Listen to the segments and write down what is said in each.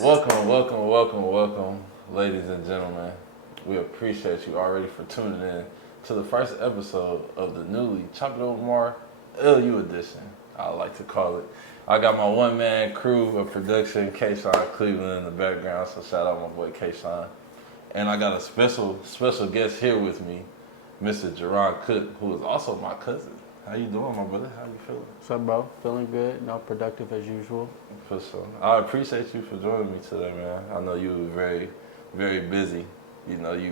Welcome, ladies and gentlemen. We appreciate you already for tuning in to the first episode of the newly Chop It Over Mar LU edition, I like to call it. I got my one-man crew of production, Kayshawn Cleveland in the background, so shout out my boy Kayshawn. And I got a special guest here with me, Mr. Jerron Cook, who is also my cousin. How you doing, my brother? How you feeling? What's up, bro? Feeling good. No, productive as usual. For sure. I appreciate you for joining me today, man. I know you were very, very busy. You know, you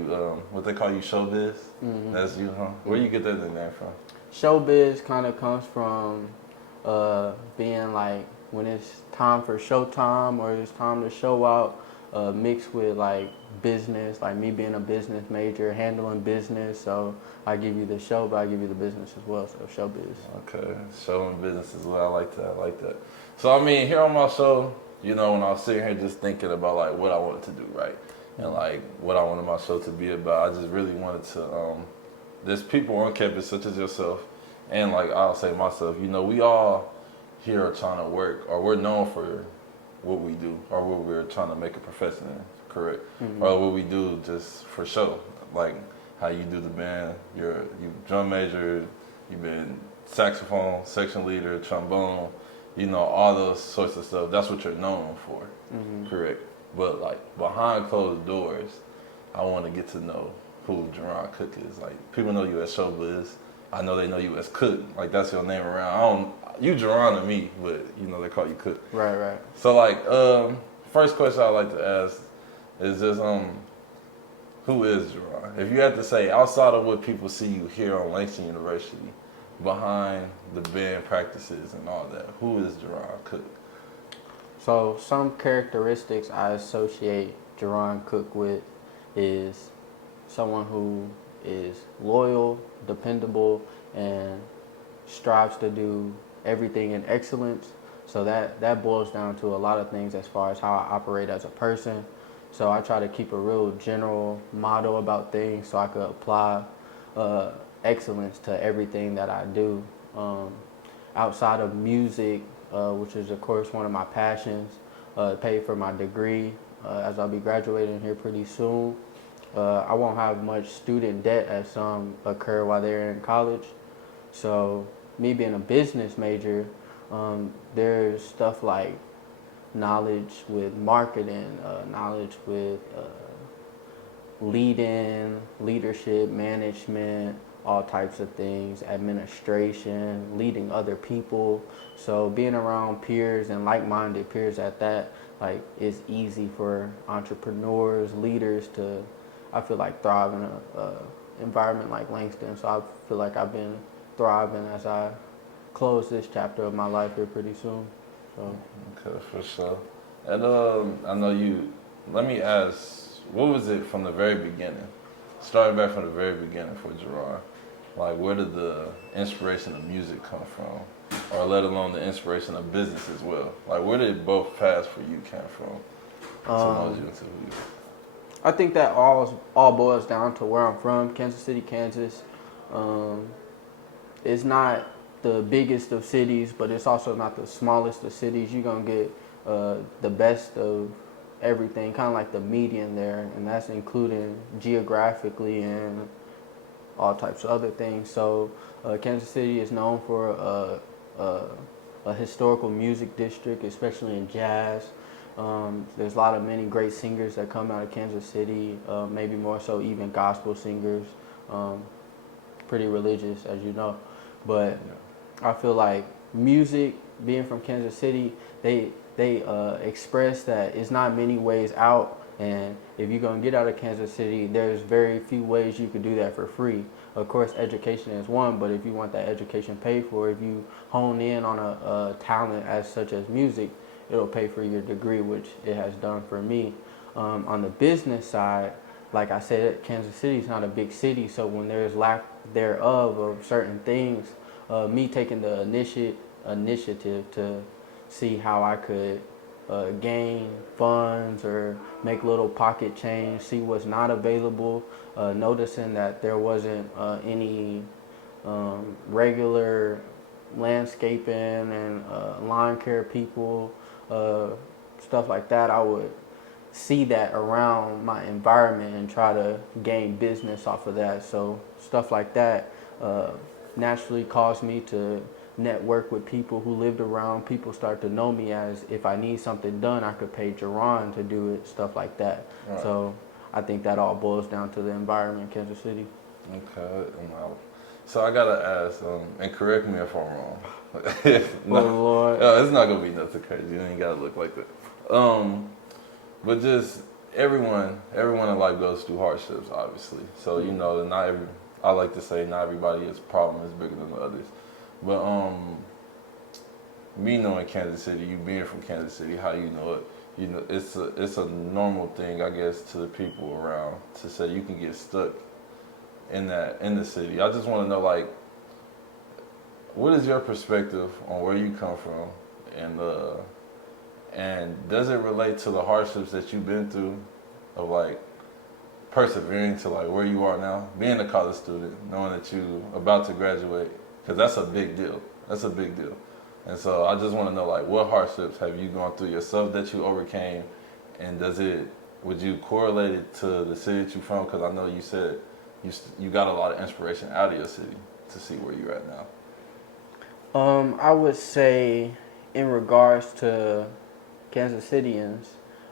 what they call you, showbiz. Mm-hmm. That's you, huh? Where you get that nickname from? Showbiz kind of comes from being like when it's time for showtime or it's time to show out, mixed with like business, like me being a business major, handling business. So I give you the show, but I give you the business as well. So showbiz. Okay, show and business as well. I like that. So I mean, here on my show, you know, when I was sitting here just thinking about like what I wanted to do, right, and like what I wanted my show to be about, I just really wanted to. There's people on campus such as yourself, and like I'll say myself. You know, we all here are trying to work, or we're known for what we do, or what we're trying to make a profession in. Correct, mm-hmm. Or what we do just for show, like how you do the band, you drum major, you've been saxophone, section leader, trombone, you know, all those sorts of stuff. That's what you're known for, mm-hmm. Correct. But like behind closed doors, I want to get to know who Jerron Cook is. Like people know you as Showbiz. I know they know you as Cook. Like that's your name around. You Jerron to me, but you know they call you Cook. Right. So like, first question I'd like to ask is just who is Jerron? If you had to say, outside of what people see you here on Langston University, behind the band practices and all that, who is Jerron Cook? So some characteristics I associate Jerron Cook with is someone who is loyal, dependable, and strives to do everything in excellence. So that boils down to a lot of things as far as how I operate as a person. So I try to keep a real general motto about things so I could apply excellence to everything that I do. Outside of music, which is of course one of my passions, paid for my degree as I'll be graduating here pretty soon. I won't have much student debt as some occur while they're in college. So me being a business major, there's stuff like knowledge with marketing, knowledge with leadership, management, all types of things, administration, leading other people. So being around peers and like-minded peers at that, like it's easy for entrepreneurs, leaders to, I feel like, thrive in a environment like Langston. So I feel like I've been thriving as I close this chapter of my life here pretty soon. So. Okay, for sure. And I know you. Let me ask, what was it from the very beginning? Starting back from the very beginning for Jerron. Like, where did the inspiration of music come from, or let alone the inspiration of business as well? Like, where did both paths for you came from? I think that all boils down to where I'm from, Kansas City, Kansas. It's not the biggest of cities, but it's also not the smallest of cities. You're going to get the best of everything, kind of like the median there, and that's including geographically and all types of other things. So Kansas City is known for a historical music district, especially in jazz. There's many great singers that come out of Kansas City, maybe more so even gospel singers, pretty religious, as you know. But I feel like music, being from Kansas City, they express that it's not many ways out, and if you're going to get out of Kansas City, there's very few ways you could do that for free. Of course, education is one, but if you want that education paid for, if you hone in on a talent as such as music, it'll pay for your degree, which it has done for me. On the business side, like I said, Kansas City is not a big city, so when there's lack thereof of certain things, me taking the initiative to see how I could gain funds or make little pocket change, see what's not available, noticing that there wasn't any regular landscaping and lawn care people, stuff like that. I would see that around my environment and try to gain business off of that. So stuff like that naturally caused me to network with people who lived around. People start to know me as, if I need something done, I could pay Jerron to do it, stuff like that. Right. So I think that all boils down to the environment in Kansas City. Okay. So I gotta ask, and correct me if I'm wrong. No, oh Lord. It's not gonna be nothing crazy. You ain't gotta look like that. But just everyone in life goes through hardships, obviously. So you know, I like to say not everybody's problem is bigger than others. But me knowing Kansas City, you being from Kansas City, how you know it, you know, it's a normal thing, I guess, to the people around to say you can get stuck in the city. I just want to know, like, what is your perspective on where you come from, and does it relate to the hardships that you've been through, of like persevering to like where you are now, being a college student, knowing that you about to graduate, because that's a big deal. That's a big deal. And so I just want to know, like, what hardships have you gone through yourself that you overcame, and would you correlate it to the city that you're from? Because I know you said you got a lot of inspiration out of your city to see where you're at now. I would say, in regards to Kansas Cityans,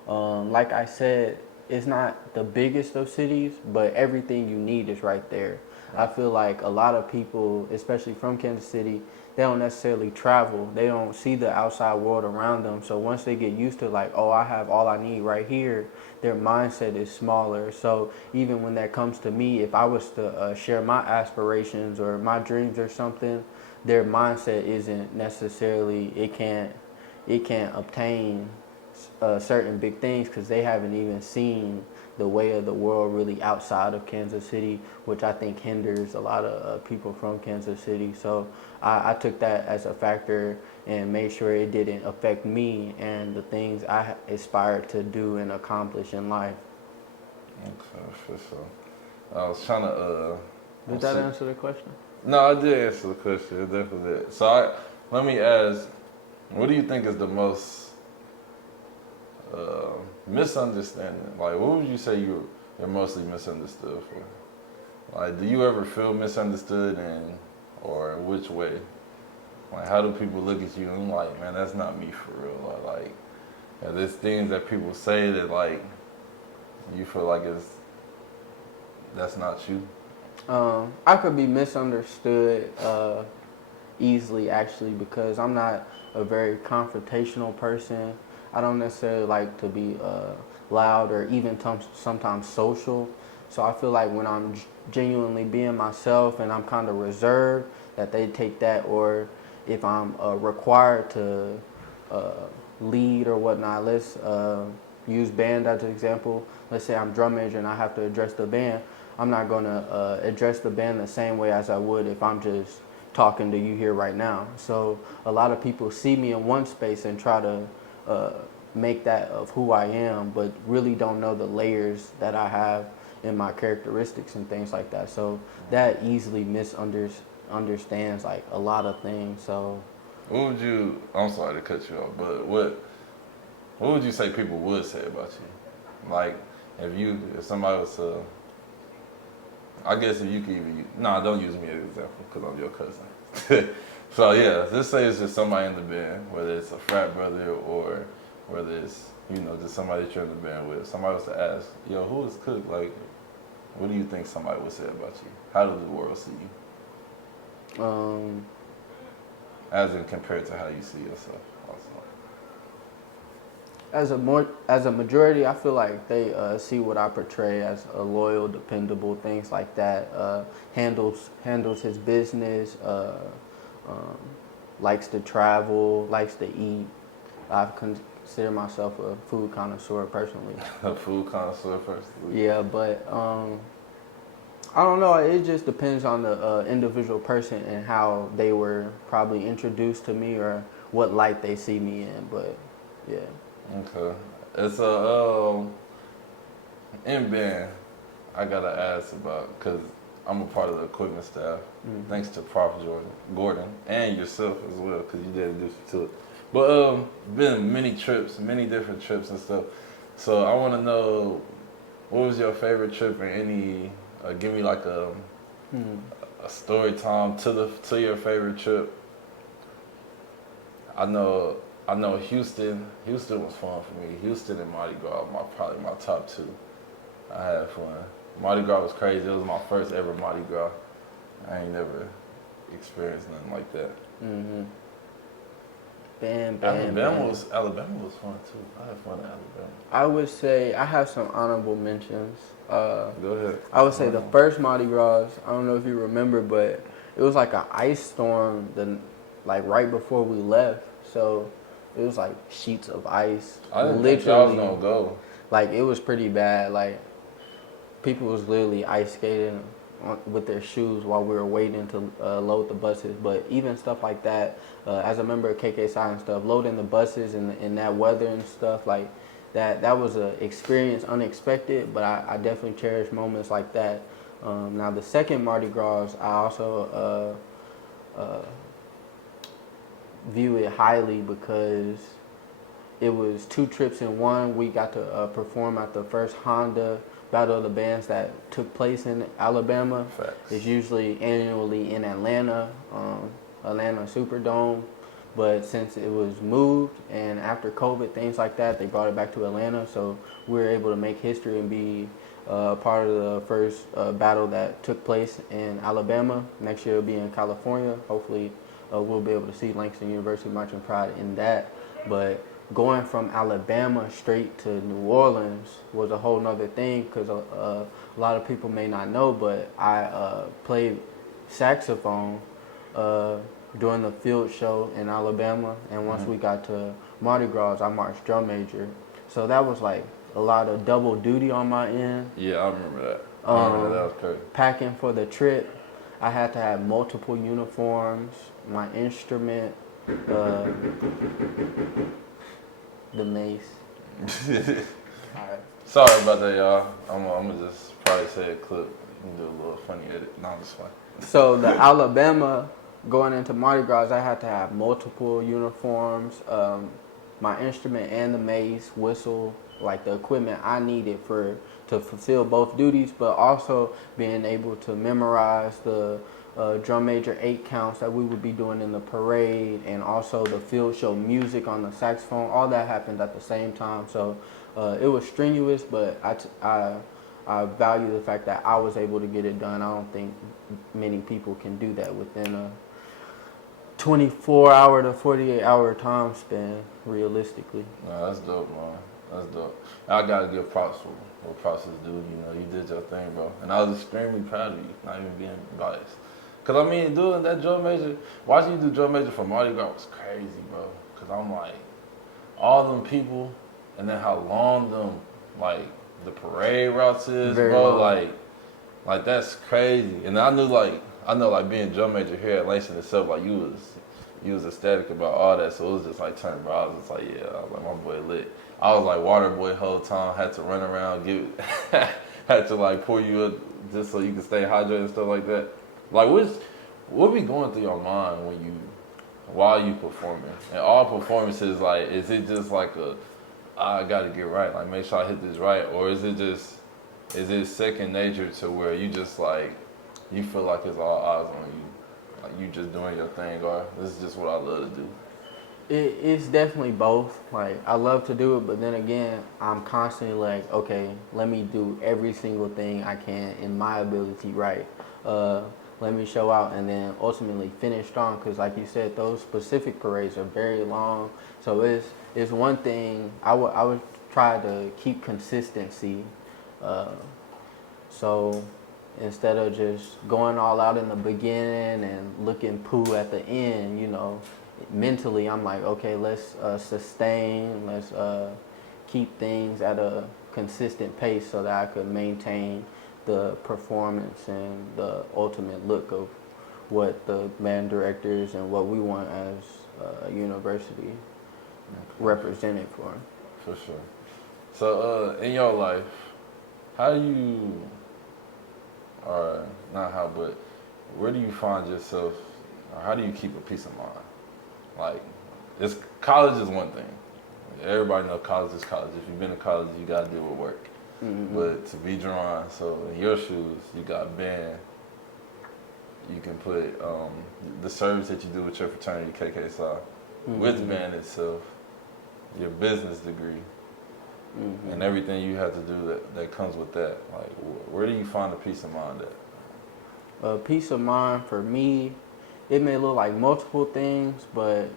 like I said, it's not the biggest of cities, but everything you need is right there. Right. I feel like a lot of people, especially from Kansas City, they don't necessarily travel. They don't see the outside world around them. So once they get used to, like, oh, I have all I need right here, their mindset is smaller. So even when that comes to me, if I was to share my aspirations or my dreams or something, their mindset isn't necessarily, it can't obtain certain big things because they haven't even seen the way of the world really outside of Kansas City, which I think hinders a lot of people from Kansas City. So I took that as a factor and made sure it didn't affect me and the things I aspired to do and accomplish in life. Okay, for sure. I was trying to... Did that answer the question? No, I did answer the question. It definitely did. So let me ask, what do you think is the most misunderstanding? Like, what would you say you're mostly misunderstood for? Like, do you ever feel misunderstood, or which way? Like, how do people look at you and like, man, that's not me for real? Or like, there's things that people say that like you feel like that's not you. I could be misunderstood easily, actually, because I'm not a very confrontational person. I don't necessarily like to be loud or even sometimes social. So I feel like when I'm genuinely being myself and I'm kind of reserved, that they take that, or if I'm required to lead or whatnot, let's use band as an example. Let's say I'm drum major and I have to address the band. I'm not going to address the band the same way as I would if I'm just talking to you here right now. So a lot of people see me in one space and try to make that of who I am, but really don't know the layers that I have in my characteristics and things like that. So that easily misunderstands like a lot of things. So I'm sorry to cut you off, but what would you say people would say about you? Like, if somebody was to, I guess if you could even, don't use me as an example because I'm your cousin. So yeah, just say it's just somebody in the band, whether it's a frat brother or whether it's, just somebody that you're in the band with. Somebody was to ask, yo, who is Cook? Like, what do you think somebody would say about you? How does the world see you? As in compared to how you see yourself also. As a majority, I feel like they see what I portray as a loyal, dependable, things like that. Handles his business, likes to travel, likes to eat. I consider myself a food connoisseur personally. A food connoisseur personally? Yeah, but I don't know. It just depends on the individual person and how they were probably introduced to me or what light they see me in. But yeah. Okay. It's a in band. I gotta ask about because I'm a part of the equipment staff. Thanks to Prof. Gordon and yourself as well because you did introduce me to it. But been many trips, many different trips and stuff. So I want to know what was your favorite trip and any give me like Hmm. a story time to your favorite trip. I know I know Houston. Houston was fun for me. Houston and Mardi Gras are probably my top two. I had fun. Mardi Gras was crazy. It was my first ever Mardi Gras. I ain't never experienced nothing like that. Mm-hmm. Bam. Alabama was fun too. I had fun in Alabama. I would say I have some honorable mentions. Go ahead. I would say the first Mardi Gras. I don't know if you remember, but it was like an ice storm. Like right before we left, so it was like sheets of ice. I didn't think y'all was gonna go. Like it was pretty bad. Like people was literally ice skating with their shoes while we were waiting to load the buses. But even stuff like that, as a member of KKSI and stuff, loading the buses in that weather and stuff like that was an experience unexpected. But I definitely cherish moments like that. Now the second Mardi Gras, I also view it highly because it was two trips in one. We got to perform at the first Honda Battle of the Bands that took place in Alabama. Facts. It's usually annually in Atlanta, Atlanta Superdome. But since it was moved and after COVID, things like that, they brought it back to Atlanta. So we were able to make history and be part of the first battle that took place in Alabama. Next year it'll be in California. Hopefully we'll be able to see Langston University Marching Pride in that. But going from Alabama straight to New Orleans was a whole nother thing because a lot of people may not know, but I played saxophone during the field show in Alabama. And once we got to Mardi Gras, I marched drum major. So that was like a lot of double duty on my end. Yeah, I remember that. I remember that was crazy. Packing for the trip, I had to have multiple uniforms, my instrument, the mace. Alright. Sorry about that, y'all. I'm gonna just probably say a clip and do a little funny edit. No, I'm just fine. So the Alabama, going into Mardi Gras, I had to have multiple uniforms, my instrument and the mace, whistle, like the equipment I needed to fulfill both duties, but also being able to memorize the drum major 8 counts that we would be doing in the parade, and also the field show music on the saxophone. All that happened at the same time, so it was strenuous, but I value the fact that I was able to get it done. I don't think many people can do that within a 24-hour to 48-hour time span, realistically. Nah, that's dope, man. That's dope. I gotta give props for what props is due. You know, you did your thing, bro. And I was extremely proud of you, not even being biased. Cause I mean, doing that drum major, watching you do drum major for Mardi Gras was crazy, bro. Cause I'm like, all them people, and then how long them, like, the parade routes is, Very bro. long. Like that's crazy. And I know like being drum major here at Langston itself, like you was ecstatic about all that. So it was just like turning, bro. I was just like, yeah, I was like, my boy lit. I was like water boy whole time. Had to run around, had to like pour you up just so you can stay hydrated and stuff like that. Like what be going through your mind while you performing? And all performances, like, is it just like I gotta get right, like make sure I hit this right, or is it second nature to where you just like you feel like it's all eyes on you, like you just doing your thing, or this is just what I love to do? It's definitely both. Like, I love to do it, but then again, I'm constantly like, okay, let me do every single thing I can in my ability right. Let me show out and then ultimately finish strong. Because like you said, those specific parades are very long. So it's one thing, I would try to keep consistency. So instead of just going all out in the beginning and looking poo at the end, you know, mentally I'm like, okay, let's sustain, let's keep things at a consistent pace so that I could maintain the performance and the ultimate look of what the band directors and what we want as a university represented for. For sure. So, in your life, how do you, or not how, but where do you find yourself, or how do you keep a peace of mind? Like, it's college is one thing. Everybody knows college is college. If you've been to college, you got to deal with work. Mm-hmm. But to be drawn, so in your shoes, you got band. You can put the service that you do with your fraternity, KK Psi, with band itself, your business degree, and everything you have to do that comes with that. Like, where do you find the peace of mind at? Peace of mind for me, it may look like multiple things, but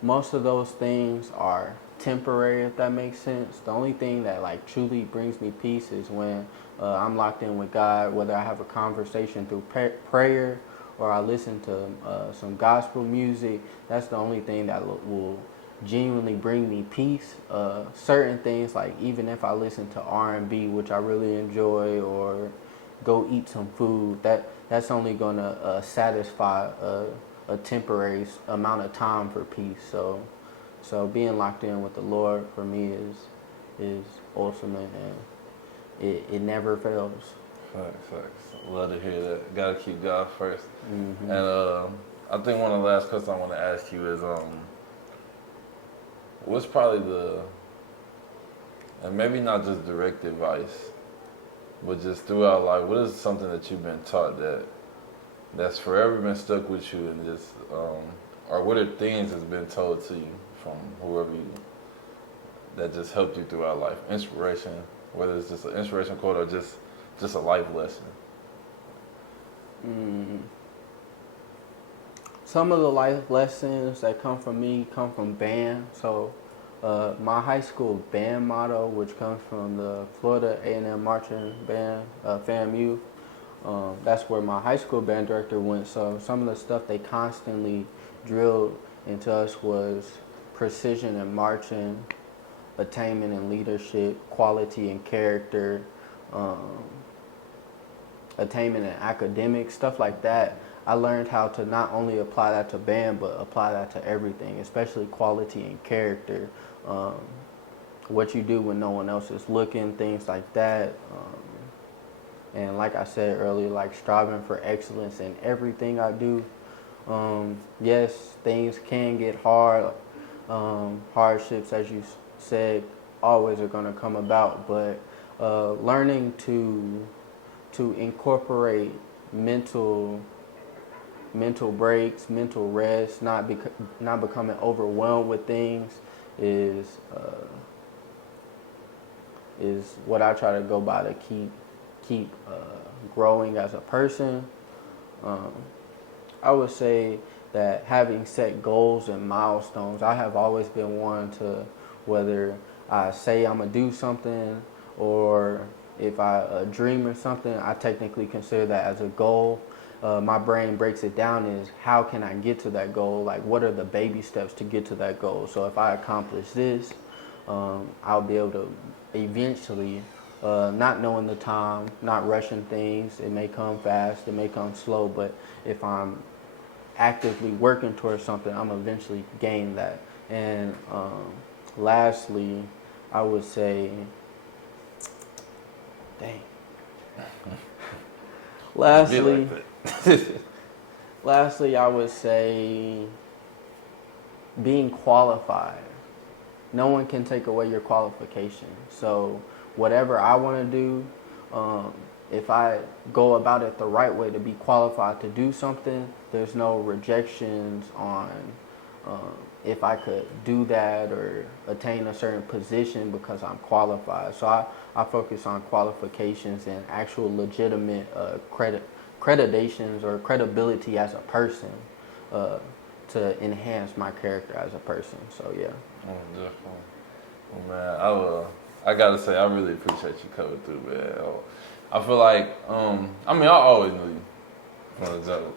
most of those things are temporary, if that makes sense. The only thing that like truly brings me peace is when I'm locked in with God, whether I have a conversation through prayer or I listen to some gospel music. That's the only thing that will genuinely bring me peace. Certain things, like even if I listen to R&B, which I really enjoy, or go eat some food, that's only gonna satisfy a temporary amount of time for peace. So being locked in with the Lord for me is ultimate, and it never fails. Facts. Love to hear that. Gotta keep God first. Mm-hmm. And I think one of the last questions I want to ask you is, what's probably and maybe not just direct advice, but just throughout life, what is something that you've been taught that's forever been stuck with you, and just, or what are things that's been told to you from whoever that just helped you throughout life? Inspiration, whether it's just an inspiration quote or just a life lesson. Some of the life lessons that come from me come from band. So my high school band motto, which comes from the Florida A&M Marching Band, FAMU, that's where my high school band director went. So some of the stuff they constantly drilled into us was precision in marching, attainment in leadership, quality in character, attainment in academics, stuff like that. I learned how to not only apply that to band, but apply that to everything, especially quality and character. What you do when no one else is looking, things like that. And like I said earlier, like striving for excellence in everything I do. Yes, things can get hard. Hardships, as you said, always are going to come about, but learning to incorporate mental breaks, mental rest, not becoming overwhelmed with things is what I try to go by to keep growing as a person. I would say that having set goals and milestones, I have always been one to, whether I say I'm gonna do something or if I dream or something, I technically consider that as a goal. My brain breaks it down as how can I get to that goal? Like, what are the baby steps to get to that goal? So if I accomplish this, I'll be able to eventually, not knowing the time, not rushing things. It may come fast, it may come slow, but if I'm actively working towards something, I'm eventually gain that. And lastly, I would say, lastly, I would say being qualified. No one can take away your qualification. So whatever I want to do, if I go about it the right way to be qualified to do something, there's no rejections on if I could do that or attain a certain position because I'm qualified. So I focus on qualifications and actual legitimate accreditations or credibility as a person to enhance my character as a person. So yeah. Oh, definitely. Well, man, I gotta say, I really appreciate you coming through, man. I feel like, I always knew you from the jump.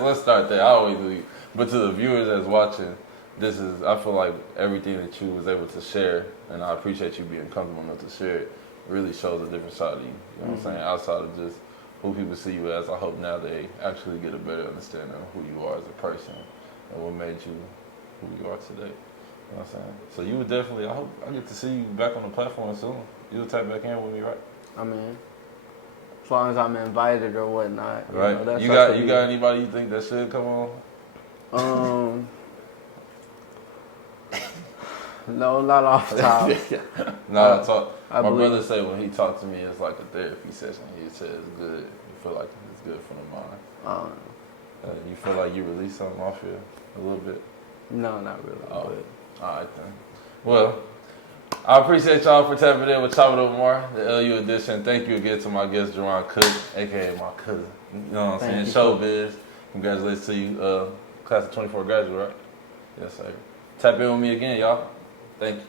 Let's start there. I always knew you. But to the viewers that's watching, I feel like everything that you was able to share, and I appreciate you being comfortable enough to share it, really shows a different side of you. You know what I'm saying? Outside of just who people see you as, I hope now they actually get a better understanding of who you are as a person and what made you who you are today. You know what I'm saying? So you would definitely, I hope I get to see you back on the platform soon. You'll tap back in with me, right? I mean, as long as I'm invited or whatnot. Right. You know, that's You got anybody you think that should come on? No, not off top. My brother said when he talked to me, it's like a therapy session. He said it's good. You feel like it's good for the mind. You feel like you release something off here a little bit? No, not really. Oh. But. All right then. Well, I appreciate y'all for tapping in with Chop It Up More, the LU edition. Thank you again to my guest, Jerron Cook, aka my cousin. You know what I'm saying? Showbiz. Congratulations to you, class of 24 graduate, right? Yes, sir. Tap in with me again, y'all. Thank you.